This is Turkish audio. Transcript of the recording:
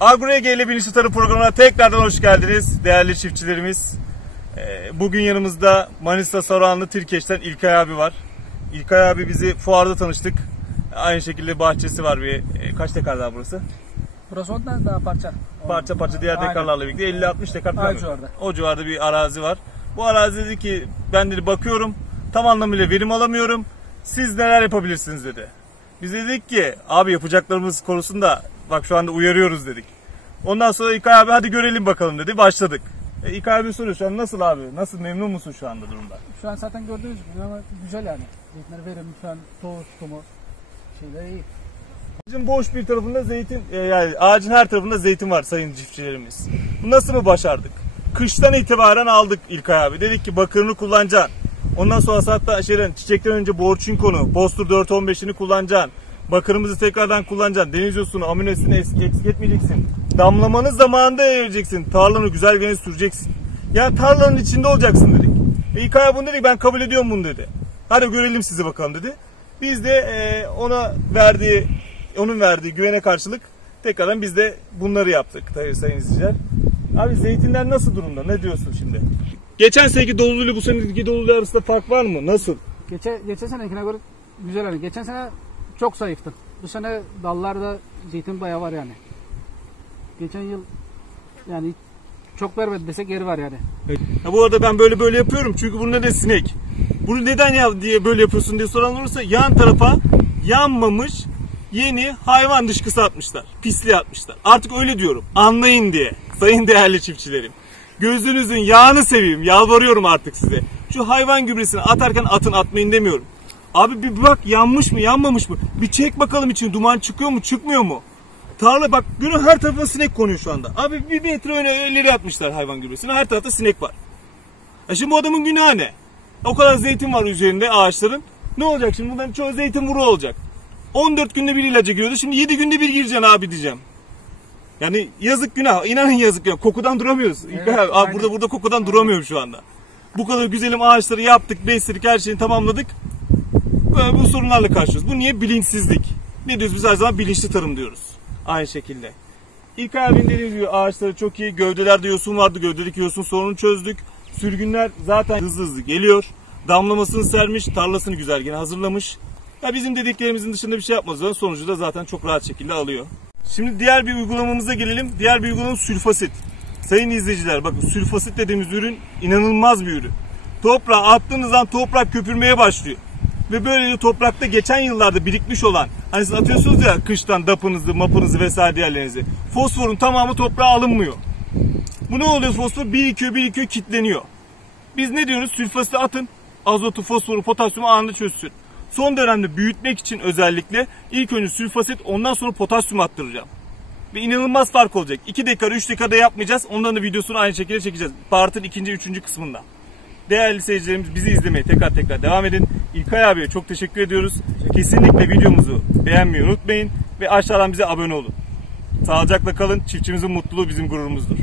Agro-Ege ile Bilinçli Tarım programına tekrardan hoş geldiniz değerli çiftçilerimiz. Bugün yanımızda Manisa Saruhanlı Tirkeç'ten İlkay abi var. İlkay abi bizi fuarda tanıştık. Aynı şekilde bahçesi var bir kaç dekar daha burası? Burası ondan daha parça. Parça diğer dekarlarla birlikte 50-60 dekar falan. O civarda bir arazi var. Bu arazi dedi ki ben dedi bakıyorum tam anlamıyla verim alamıyorum. Siz neler yapabilirsiniz dedi. Biz dedik ki abi yapacaklarımız konusunda bak şu anda uyarıyoruz dedik. Ondan sonra İlkay abi hadi görelim bakalım dedi. Başladık. İlkay abi soruyor şu an nasıl abi? Nasıl, memnun musun şu anda durumda? Şu an zaten gördüğünüz gibi ama güzel yani. Zeytinleri verim şu an tutumu şeyler iyi. Ağacın boş bir tarafında zeytin, yani ağacın her tarafında zeytin var sayın çiftçilerimiz. Bu nasıl mı başardık? Kıştan itibaren aldık İlkay abi. Dedik ki bakırını kullanacaksın. Ondan sonra hatta çiçekten önce Borçinko'nu, Postur 415'ini kullanacaksın. Bakırımızı tekrardan kullanacaksın. Deniz yosunu, amino asitini eksik etmeyeceksin. Damlamanın zamanında vereceksin. Tarlanı güzel gene süreceksin. Yani tarlanın içinde olacaksın dedik. İlkay abi bunu dedik, ben kabul ediyorum bunu dedi. Hadi görelim sizi bakalım dedi. Biz de onun verdiği güvene karşılık tekrardan biz de bunları yaptık tabii sayın izleyiciler. Abi zeytinler nasıl durumda? Ne diyorsun şimdi? Geçen seneki doluluyla bu seneki doluluğu arasında fark var mı? Nasıl? Geçen senekine göre güzel yani. Geçen sene çok zayıftı. Bu sene dallarda zeytin bayağı var yani. Geçen yıl yani çok vermedi desek yeri var yani. Evet. Ya bu arada ben böyle yapıyorum çünkü bunun neden sinek. Bunu neden ya diye böyle yapıyorsun diye soran olursa yan tarafa yanmamış yeni hayvan dışkısı atmışlar. Pisliği atmışlar. Artık öyle diyorum. Anlayın diye. Sayın değerli çiftçilerim. Gözünüzün yağını seveyim. Yalvarıyorum artık size. Şu hayvan gübresini atarken atmayın demiyorum. Abi bir bak yanmış mı yanmamış mı? Bir çek bakalım için duman çıkıyor mu çıkmıyor mu? Tarla bak günün her tarafına sinek konuyor şu anda. Abi bir metre öne ileri atmışlar hayvan gübresini. Her tarafta sinek var. Şimdi bu adamın günahı ne? O kadar zeytin var üzerinde ağaçların. Ne olacak şimdi? Bunların çoğu zeytin vuruğu olacak. 14 günde bir ilaca giriyordu. Şimdi 7 günde bir gireceksin abi diyeceğim. Yani yazık günah. İnanın yazık günah. Kokudan duramıyoruz. Evet, abi burada kokudan duramıyorum şu anda. Bu kadar güzelim ağaçları yaptık, besledik, her şeyi tamamladık. Böyle bu sorunlarla karşılıyoruz. Bu niye? Bilinçsizlik. Ne diyoruz biz her zaman? Bilinçli tarım diyoruz. Aynı şekilde. İlkay abinin dediği gibi ağaçları çok iyi. Gövdelerde yosun vardı. Gövdedeki yosun sorununu çözdük. Sürgünler zaten hızlı geliyor. Damlamasını sermiş. Tarlasını güzel gene hazırlamış. Ya bizim dediklerimizin dışında bir şey yapmazlar. Sonucu da zaten çok rahat şekilde alıyor. Şimdi diğer bir uygulamamıza gelelim. Diğer bir uygulamamız sülfasit. Sayın izleyiciler bakın sülfasit dediğimiz ürün inanılmaz bir ürün. Toprağa attığınız zaman toprak köpürmeye başlıyor. Ve böylece toprakta geçen yıllarda birikmiş olan, hani siz atıyorsunuz ya kıştan dapınızı, mapınızı vesaire diğerlerinizi. Fosforun tamamı toprağa alınmıyor. Bu ne oluyor? Fosfor birikiyor, kilitleniyor. Biz ne diyoruz? Sülfasiti atın. Azotu, fosforu, potasyumu anında çözsün. Son dönemde büyütmek için özellikle ilk önce sülfasit, ondan sonra potasyum attıracağım. Ve inanılmaz fark olacak. 2 dekar, 3 dekar da yapmayacağız. Onların da videosunu aynı şekilde çekeceğiz. Partın 2. 3. kısmında. Değerli seyircilerimiz bizi izlemeye tekrar devam edin. İlkay abiye çok teşekkür ediyoruz. Kesinlikle videomuzu beğenmeyi unutmayın. Ve aşağıdan bize abone olun. Sağlıcakla kalın. Çiftçimizin mutluluğu bizim gururumuzdur.